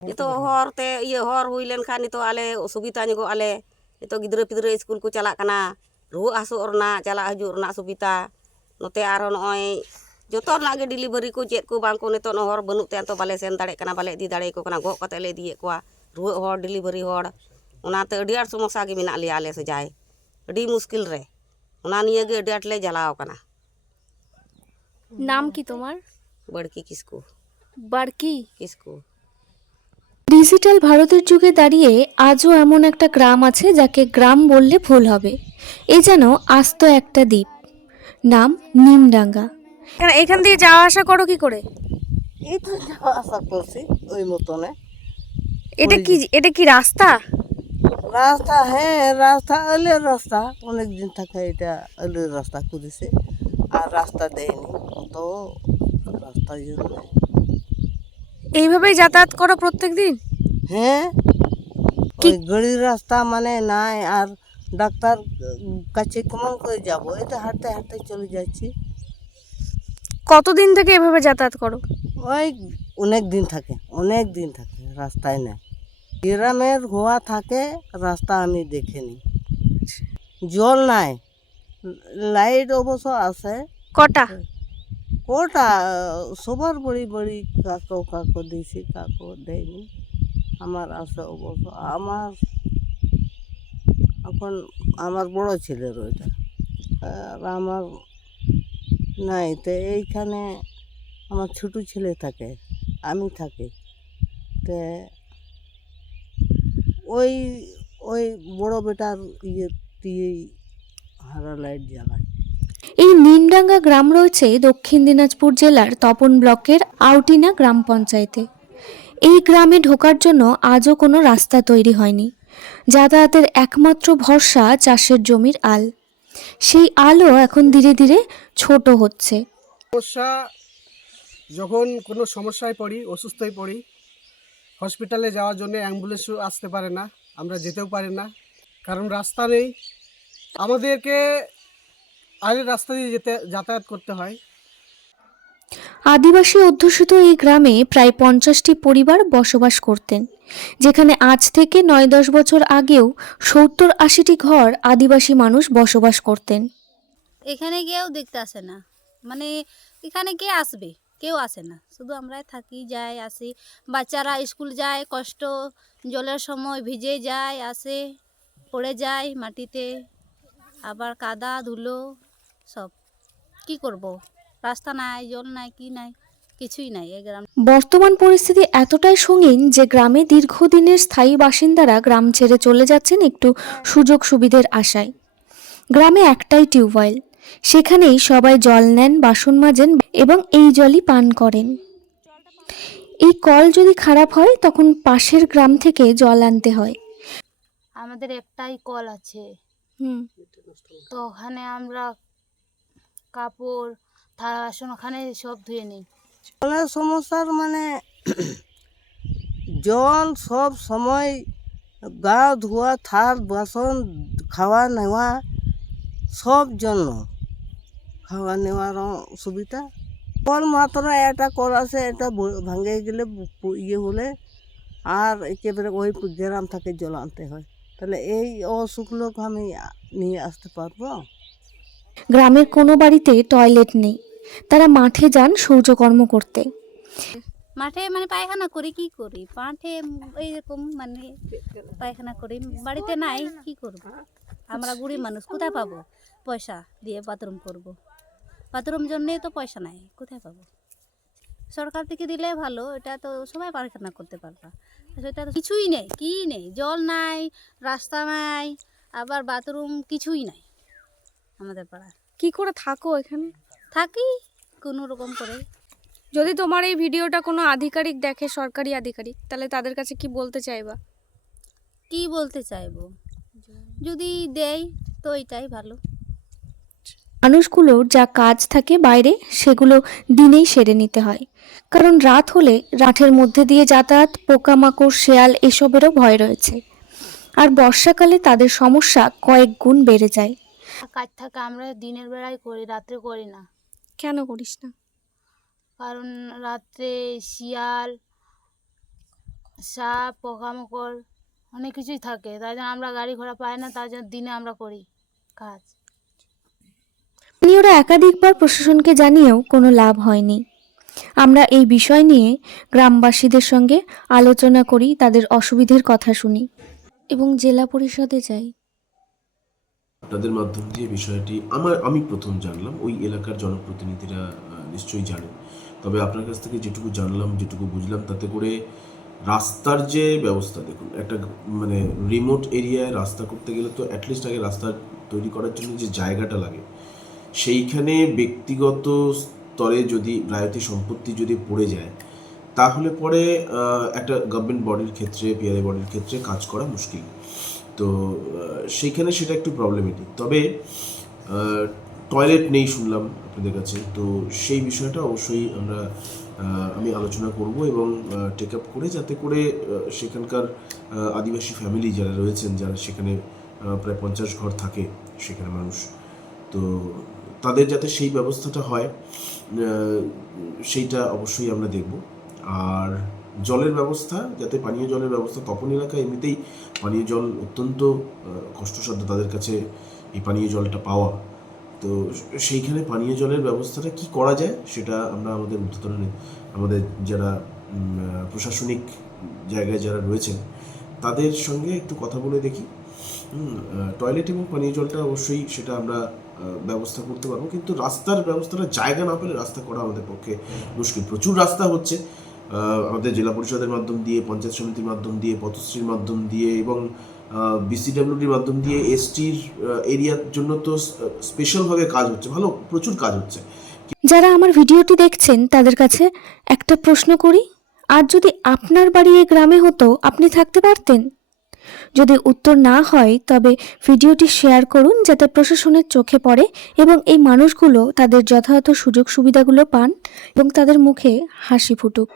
Nito hor te iya hor hui len kan nito ale subita nyugo ale nito gidra-pidra school ku calak kana ruwak hasuk orna calak hajuk orna subita note aro noy jotor lagi delivery ku chet ku bangku nito no hor banuk te anto bale sen dare kana bale di dare ko kana gok kate le die kwa ruwak hor delivery hor onate adi ar somosya gi menak le ale sejai adi muskil re ona niye ge adi atle jalao kana নাম কি তোমার? बड़की किसको বারকি। किसको digital ভারতের যুগে দাঁড়িয়ে আজও এমন একটা গ্রাম আছে যাকে গ্রাম বললে ভুল হবে। এ যেন আস্ত একটা দ্বীপ, নাম নিমডাঙ্গা। এখান দিয়ে যাওয়া আসা করো কি করে? এই তো যাওয়া আসা করছি ওই মতনে। এটা কি রাস্তা? রাস্তা হ্যাঁ রাস্তা এলের রাস্তা অনেক দিন থাকে এটা এলের রাস্তা করেছে আর রাস্তা দেয়নি অত রাস্তার জন্য। এইভাবেই যাতায়াত করো প্রত্যেক দিন? হ্যাঁ ওই গাড়ির রাস্তা মানে নাই আর ডাক্তার কাছে কেমন করে যাবো এটা হাঁটতে হাঁটতে চলে যাচ্ছি। কতদিন থেকে এভাবে যাতায়াত করো? ওই অনেক দিন থাকে রাস্তায় নেই। গ্রামের হওয়া থাকে রাস্তা আমি দেখিনি। জল নাই, লাইট অবশ্য আছে। কটা? ওটা সবার বড়ি বড়ি কাকো দিয়েছি কাকো দেয়নি। আমার আছে অবশ্য আমার এখন আমার বড় ছেলের ওইটা আর আমার নাই। তো এইখানে আমার ছোটো ছেলে থাকে আমি থাকি তো ওই ওই বড় বেটার ইয়ে দিয়েই হারা লাইট জ্বালায়। এই নিমডাঙ্গা গ্রাম রয়েছে দক্ষিণ দিনাজপুর জেলার তপন ব্লকের আউটিনা গ্রাম পঞ্চায়েতে। এই গ্রামে ঢোকার জন্য আজও কোনো রাস্তা তৈরি হয়নি। যাতায়াতের একমাত্র ভরসা চাষের জমির আল। সেই আলও এখন ধীরে ধীরে ছোট হচ্ছে। সমস্যা যখন কোনো সমস্যায় পড়ি, অসুস্থ হয়ে পড়ি, হসপিটালে যাওয়ার জন্য অ্যাম্বুলেন্সও আসতে পারে না, আমরা যেতেও পারি না, কারণ রাস্তা নেই। আমাদেরকে আরেক রাস্তা দিয়ে যাতায়াত করতে হয়। আদিবাসী অধ্যুষিত এই গ্রামে প্রায় 50টি পরিবার বসবাস করতেন, যেখানে আজ থেকে 9-10 বছর আগেও 70-80টি ঘর আদিবাসী মানুষ বসবাস করতেন। এখানে কেউ দেখতে আসে না, মানে এখানে কে আসবে, কেউ আসে না, শুধু আমরাই থাকি যাই আসি। বাচ্চারা স্কুল যায়, কষ্ট, জলের সময় ভিজে যায় আসে, পড়ে যায় মাটিতে, আবার কাদা ধুলো সব। কি করব, রাস্তা নাই, জল নাই, কি নাই, কিছুই নাই এই গ্রাম। বর্তমান পরিস্থিতি এতটাই সঙ্গীন যে গ্রামে দীর্ঘদিনের স্থায়ী বাসিন্দারা গ্রাম ছেড়ে চলে যাচ্ছেন একটু সুযোগ সুবিধের আশায়। গ্রামে একটাই টিউবওয়েল, সেখানেই সবাই জল নেন, বাসন মাজেন এবং এই জলই পান করেন। এই কল যদি খারাপ হয় তখন পাশের গ্রাম থেকে জল আনতে হয়। আমাদের একটাই কল আছে, তো ওখানে আমরা কাপড় থালা বাসন ওখানে সব ধুয়ে নিই। জলের সমস্যার মানে জল সব সময় গা ধোয়া, থাল বাসন, খাওয়া নেওয়া সব জন্য, খাওয়া নেওয়ার সুবিধা। কল মাত্র একটা কল আছে, এটা ভাঙে গেলে ইয়ে হলে আর একেবারে ওই গ্রাম থেকে জল আনতে হয়। তাহলে এই অসুখগুলোক আমি নিয়ে আসতে পারবো? গ্রামের কোনো বাড়িতে টয়লেট নেই, তারা মাঠে যান সূর্যকর্ম করতে। মাঠে মানে পায়খানা করি, কি করি মাঠে এইরকম মানে পায়খানা করি, বাড়িতে নাই, কি করব? আমরা গরিব মানুষ, কোথায় পাবো পয়সা দিয়ে বাথরুম করব? বাথরুম জন্যে তো পয়সা নাই, কোথায় পাবো? সরকার থেকে দিলে ভালো, এটা তো সবাই পায়খানা করতে পারবা, সেটা তো কিছুই নেই, কি নেই, জল নাই, রাস্তা নাই, আবার বাথরুম কিছুই নাই আমাদের পাড়ায়। কি করে থাকো এখানে? থাকি কোনো রকম করে। যদি তোমার এই ভিডিওটা কোনো আধিকারিক দেখে, সরকারি আধিকারিক, তাহলে তাদের কাছে কি বলতে চাইবা? কি বলতে চাইবো, যদি দেয় তো এটাই ভালো। মানুষগুলোর যা কাজ থাকে বাইরে সেগুলো দিনেই সেরে নিতে হয়, কারণ রাত হলে রাতের মধ্যে দিয়ে যাতায়াত, পোকামাকড়, শেয়াল এসবেরও ভয় রয়েছে। আর বর্ষাকালে তাদের সমস্যা কয়েক গুণ বেড়ে যায়। কাজ থাকে আমরা দিনের বেলায় করি, রাত্রে করি না। কেন করিস না? কারণ রাত্রে শিয়াল সাপ পোকামাকড় অনেক কিছুই থাকে, তাই জন্য আমরা গাড়ি ঘোড়া পাই না, তার জন্য দিনে আমরা করি কাজ। স্থানীয়রা একাধিকবার প্রশাসনকে জানিয়েও কোনো লাভ হয়নি। আমরা এই বিষয় নিয়ে গ্রামবাসীদের সঙ্গে আলোচনা করি, তাদের অসুবিধের কথা শুনি এবং জেলা পরিষদে যাই। আপনাদের মাধ্যম দিয়ে বিষয়টি আমি প্রথম জানলাম, ওই এলাকার জনপ্রতিনিধিরা নিশ্চয়ই জানেন। তবে আপনার কাছ থেকে যেটুকু জানলাম, যেটুকু বুঝলাম, তাতে করে রাস্তার যে ব্যবস্থা, দেখুন একটা মানে রিমোট এরিয়ায় রাস্তা করতে গেলে তো অ্যাটলিস্ট আগে রাস্তা তৈরি করার জন্য যে জায়গাটা লাগে, সেইখানে ব্যক্তিগত স্তরে যদি রায়তি সম্পত্তি যদি পড়ে যায়, তাহলে পরে একটা গভর্নমেন্ট বডির ক্ষেত্রে, পিআরএ বডির ক্ষেত্রে কাজ করা মুশকিল। তো সেইখানে সেটা একটু প্রবলেমেটিক। তবে টয়লেট নেই শুনলাম আপনাদের কাছে, তো সেই বিষয়টা অবশ্যই আমি আলোচনা করব এবং টেক আপ করে, যাতে করে সেখানকার আদিবাসী ফ্যামিলি যারা রয়েছেন, যারা সেখানে প্রায় 50 ঘর থাকে সেখানে মানুষ, তো তাদের যাতে সেই ব্যবস্থাটা হয়, সেইটা অবশ্যই আমরা দেখব। আর জলের ব্যবস্থা, যাতে পানীয় জলের ব্যবস্থা, তপন এলাকায় এমনিতেই পানীয় জল অত্যন্ত কষ্টসাধ্য তাদের কাছে এই পানীয় জলটা পাওয়া। তো সেইখানে পানীয় জলের ব্যবস্থাটা কি করা যায় সেটা আমরা আমাদের ঊর্ধ্বতন, আমাদের যারা প্রশাসনিক জায়গায় যারা রয়েছেন তাদের সঙ্গে একটু কথা বলে দেখি। টয়লেট এবং পানীয় জলটা অবশ্যই সেটা আমরা ব্যবস্থা করতে পারবো, কিন্তু রাস্তার ব্যবস্থাটা জায়গা না পেলে রাস্তা করা আমাদের পক্ষে মুশকিল। প্রচুর রাস্তা হচ্ছে আমাদের জেলা পরিষদের মাধ্যম দিয়ে, পঞ্চায়েত সমিতির মাধ্যম দিয়ে, পথশ্রীর মাধ্যম দিয়ে এবং বিসিডব্লিউডির মাধ্যম দিয়ে। এসটির এরিয়ার জন্য তো স্পেশালভাবে কাজ হচ্ছে, ভালো প্রচুর কাজ হচ্ছে। যারা আমার ভিডিওটি দেখছেন তাদের কাছে একটা প্রশ্ন করি, আর যদি আপনার বাড়ি এই গ্রামে হতো, আপনি থাকতে পারতেন? যদি উত্তর না হয় তবে ভিডিওটি শেয়ার করুন, যাতে প্রশাসনের চোখে পড়ে এবং এই মানুষগুলো তাদের যথাযথ সুযোগ সুবিধাগুলো পান এবং তাদের মুখে হাসি ফুটুক।